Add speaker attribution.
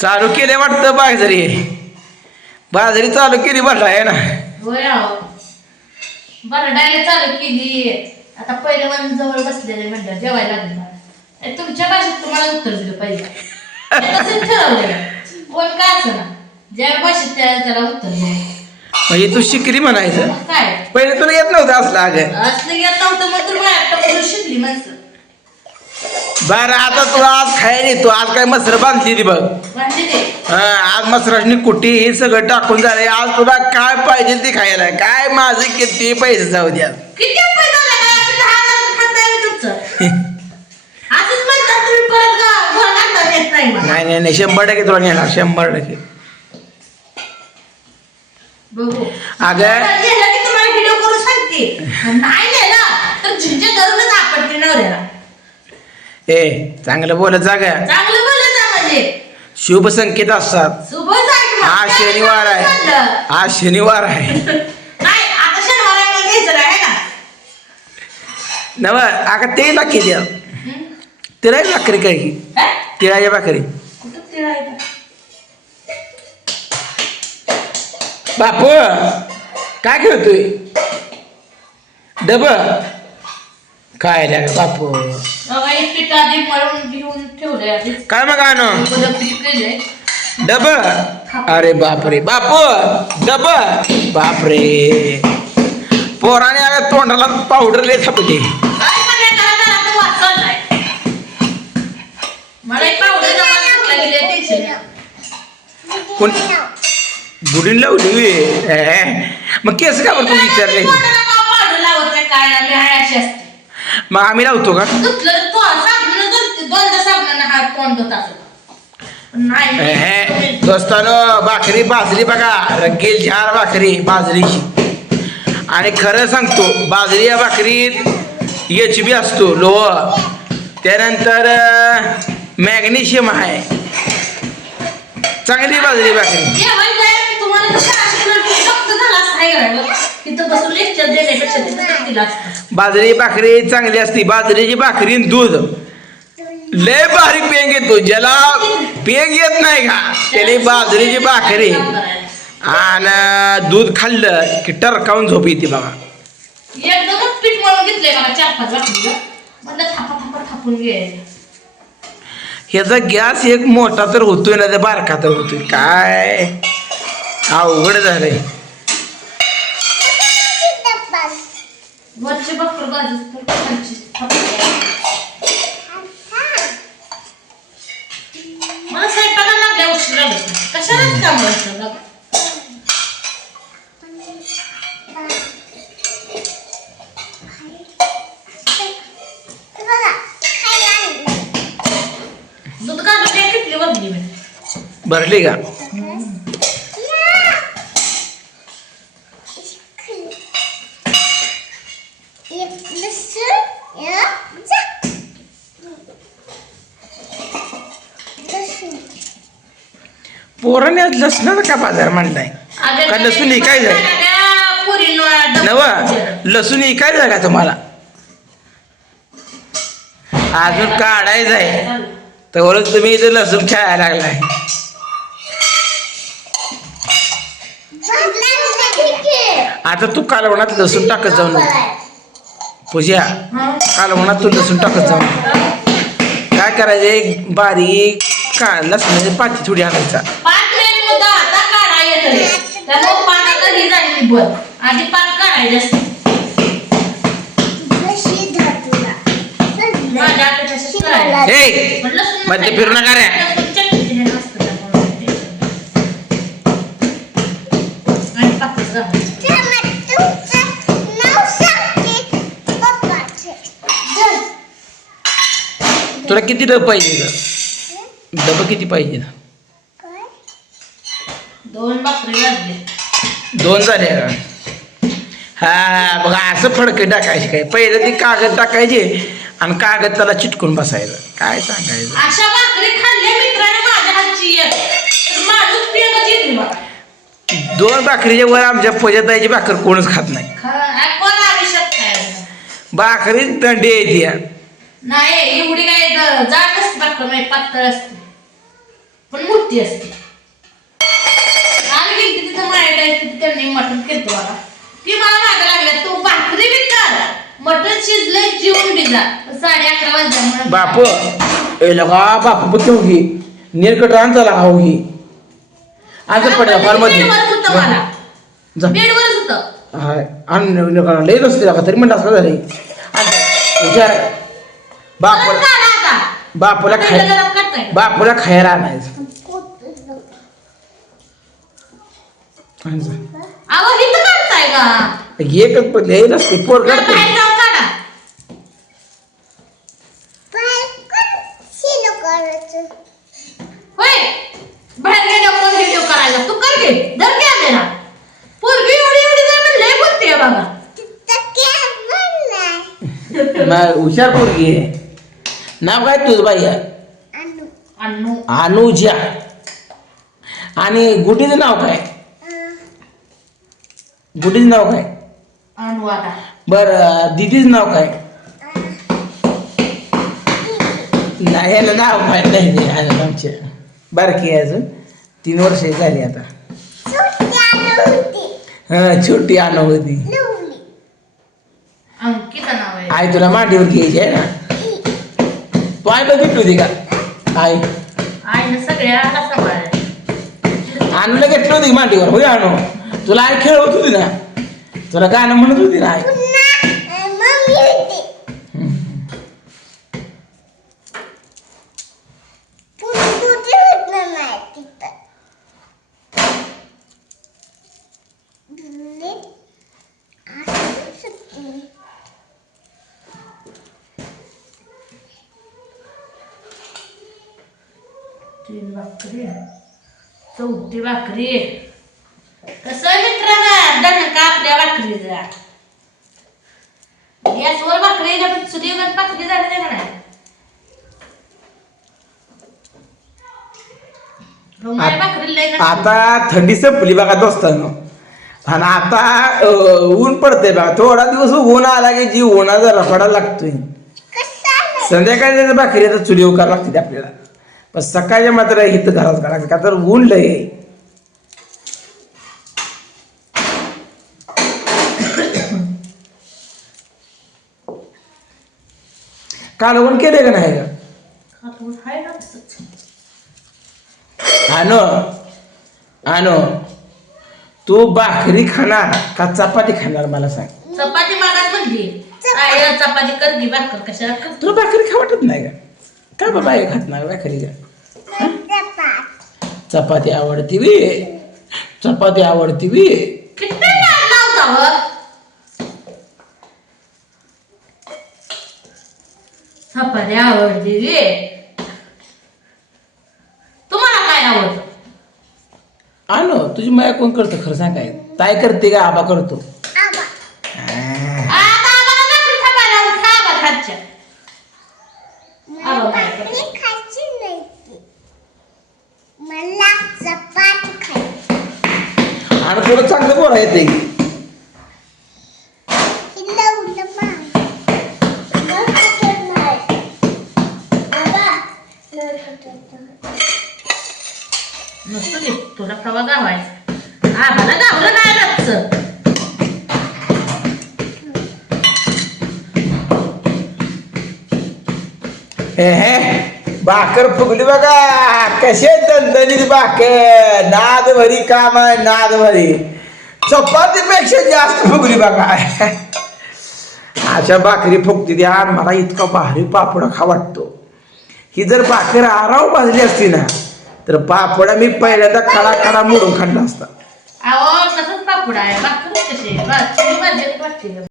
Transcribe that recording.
Speaker 1: चालू केले वाटतं बाजरी बाजरी चालू केली बरं आहे ना?
Speaker 2: होय बरडायला चालू केली. आता पहिले जवळ बसलेले म्हणलं जेवायला लागले तुमच्या भाषेत तुम्हाला उत्तर दिलं पाहिजे. तसंच ठरवलेलं कोण काय असं ना ज्या भाषेत त्या त्याला उत्तर द्यायचं
Speaker 1: म्हणजे तू शिकली म्हणायचं. पहिले तुला येत नव्हतं असलं अगं.
Speaker 2: असलं येत नव्हतं मग आता शिकली माणसं.
Speaker 1: बरं आता तुला आज खायला तू आज काय मसर बांधली ती बघ.
Speaker 2: ते?
Speaker 1: हा, आज मसराशनी कुटी हे सगळं टाकून झालंय आज तुला काय पाहिजे ते खायला. काय माझे किती पैसे जाऊ द्या
Speaker 2: किती रुपये झाले? काय असं दहा हजार खाताय मी तुमचं. असंच म्हणतात तुम्ही परत गा- घर आणता येत नाही मला.
Speaker 1: नाही नाही नाही. शंभर टक्के तुला नेणार. शंभर टक्के.
Speaker 2: बघू.
Speaker 1: अगं.
Speaker 2: नेलं की तुम्हाला व्हिडिओ करून सांगते. नाही नेलं तर झिंजे धरूनच आपटते नवऱ्याला.
Speaker 1: ए चांगलं बोलत जागा
Speaker 2: चांगलं म्हणजे.
Speaker 1: शुभ संकेत असतात.
Speaker 2: शुभ.
Speaker 1: आज शनिवार आहे.
Speaker 2: चाललं.
Speaker 1: आज शनिवार आहे.
Speaker 2: नाही आता
Speaker 1: नव अगं ते लाखी द्या.
Speaker 2: हं?
Speaker 1: तिला भाकरी काय की
Speaker 2: काय?
Speaker 1: तिळाच्या भाकरी.
Speaker 2: कुठं तिळायचं?
Speaker 1: बापू काय खेळतोय? डब. काय लाग बापू.
Speaker 2: बघा, पीठ आधी मळून घेऊन ठेवलंय आधी.
Speaker 1: काय मग आणू?
Speaker 2: अगोदर पीठ केलंय.
Speaker 1: डब. अरे बापरे. बापू डब. बापरे. पोराने अगं तोंडाला पावडर लय थापली.
Speaker 2: काय म्हणलं त्याला जरा तो वाचवलाय. मला एक पावडर जमा सुटला गेली आहे, टेन्शन आहे.
Speaker 1: कोण? बुडीन लावली. ए, मग केस का बरं तू विचारले
Speaker 2: तोंडाला का पावडर लावत नाही, काय नाही, मी हाय अशी असते.
Speaker 1: मग आम्ही लावतो का?
Speaker 2: धुतलं तो साबणानं धुतते, दोनदा साबणानं हात तोंड धुत असं. पण नाही.
Speaker 1: एहे, दोस्तानो भाकरी बाजरी बघा. रंगील झार भाकरी बाजरीची. आणि खरं सांगतो बाजरी या भाकरीत एच बी असतो लोह. त्यानंतर मॅग्नेशियम आहे. चांगली बाजरी भाकरी
Speaker 2: जायला तुम्हाला तर शाळा शिकणार तुम्ही तिथं बसून लेक्चर देण्यापेक्षा तिथं.
Speaker 1: बाजरी भाकरी चांगली असती. बाजरीची भाकरी आणि दूध. लय भारी पेंग येतो. ज्याला पेंग येत नाही का? त्याने बाजरीची भाकरी आणि दूध खाल्लं की टरकावून झोप येते बघा
Speaker 2: एकदमच पीठ मळून घेतलंय मला चार पाच वाटलं म्हणलं थापा थापा थापून घ्यायचं
Speaker 1: ह्याचा गॅस एक मोठा तर होतोय ना ते बारका तर होतोय. काय अवघड झालंय.
Speaker 2: वरचे बकर बाजू तर खालची मला स्वयंपाकाला लागल्या उशीर लागत नाही. कशालाच काम असतं लागत. दूध काढून
Speaker 1: भरली का पोराने आज लसणाचा का बाजार मांडलाय का लसूण काय झालं? नव? लसूण काय झालं का तुम्हाला? अजून काढायचं आहे. तर तुम्ही इथे लसूण खेळायला लागलाय. आता तू कालवणात लसूण टाकत जाऊ नको. पूजा कालवणात तू लसूण टाकत जाऊ. काय करायचं बारीक का लसणाची पाती थोडी आणायचा
Speaker 2: पाच मिनिट मुद्दा आता काढा येत त्यामुळे पाण्यात ही झाली बर आधी पाच काढायचे असते माझ्या आता तसंच करायचं.
Speaker 1: हे
Speaker 2: पण लसूणमध्ये.
Speaker 1: फिरू नका रे.
Speaker 2: लसूण चटणीने नसतं त्यामुळे tension. आणि पाकच घालायचं.
Speaker 1: तुला किती डब पाहिजे डब किती पाहिजे?
Speaker 2: दोन भाकरी
Speaker 1: दोन झाले. हा बघा असं फडके टाकायचे काय? पहिलं ते कागद टाकायचे आणि कागद त्याला चिटकून बसायचं. काय सांगायचं?
Speaker 2: अशा भाकरी खाल्ल्या मित्राने माझ्या हातची एक. तर माणूस पेगच येते मला
Speaker 1: दोन भाकरीच्या वर आमच्या पूजाताईची भाकर कोणच खात नाही. भाकरी दंडी येते.
Speaker 2: नाही एवढी काय जाड नसते भाकर नाही पातळ असते. पण मोठी असते. आम्ही गेलती तिथं तिथं त्यांनी मटण केलं बघा. ती मला मागं लागल्या तू भाकरी बी कर. मटण शिजलंय जेवून बी जा. साडे अकरा वाजल्यामुळे
Speaker 1: बाप ए लगा बाप बघ होगी नेरकट आणता लागा होगी आज पडला फारमध्ये
Speaker 2: बेडवरच होतं मला.
Speaker 1: जा.
Speaker 2: बेडवरच होतं
Speaker 1: हाय आणि लय नसते लागा तरी म्हणलं असं झाले विचार बापूला बापूला खाय. बापूला खायला आणायचं. एकच पण लय नसते पोर काढते हुशार पोरगी आहे. नाव काय तुझं बाई?
Speaker 2: अण्णू
Speaker 1: अनुजा. आणि गुटीचं नाव काय? गुटीचं नाव काय? बर दिदीचं नाव काय? नाही याला नाव काय नाही आमच्या बारकी आहे अजून तीन वर्ष झाली आता. हा छोटी आणव होती.
Speaker 2: अंकिता नाव आहे.
Speaker 1: आई तुला मांडीवर घ्यायची आहे ना? तू आईला घेतली होती का? आई.
Speaker 2: आईनं सगळ्याला सांभाळलं
Speaker 1: आणूला घेतली होती मांडीवर. होय आणू तुला आई खेळवत होती ना? तुला गाणं म्हणत होती ना आई?
Speaker 2: तीन भाकरी चौथी भाकरी. कसं मित्रांना? दणका आपल्या भाकरीचा गॅसवर भाकरी का? चुलीवर भाकरी झाली नाही का नाही.
Speaker 1: आता थंडी संपली बघा दोस्तांनो. आणि आता ऊन पडते बघा. थोडा दिवस ऊन आला की जी उन्हाचा रफाडा लागतोय. संध्याकाळी भाकरी आता चुली उकार लागते आपल्याला. पण सकाळच्या मात्र इथं घरात करायचं का तर ऊन लय आहे. काल का नाही. आनो आनो तू भाकरी खाणार का चपाती खाणार मला सांग?
Speaker 2: चपाती मागात म्हणली. आय चपाती कर की भाकर कर
Speaker 1: तुला भाकरी खा वाटत नाही का? काय बाबा हे खात नाही भाकरी? का चपाती आवडती बी चपाती आवडती बी
Speaker 2: चपाती आवडते तुम्हाला काय आवडतं?
Speaker 1: आनो तुझी माया कोण करतो खरं सांग काय ताई करते का? आबा करतो
Speaker 2: आता आम्हाला भाकरी थापायला उठा आबा खातच्या आबा काय करतो?
Speaker 3: मला चपाती खायची
Speaker 1: आणि थोडं चांगलं बोला येते.
Speaker 2: नसतो ते तुला कवा गावायचं. आम्हाला गावलं नाही रातचं
Speaker 1: हे हे. भाकर फुगली बघा. कसे दणदणीत भाकर. नाद भरी काम आहे नाद भरी चपातीपेक्षा जास्त फुगली बघा. अशा भाकरी फुगती द्या मला इतका भारी पापड खा वाटतो. ही जर भाकर आराव भाजली असती ना तर पापड मी पहिल्यांदा खडा खडा मोडून खाल्ला असता.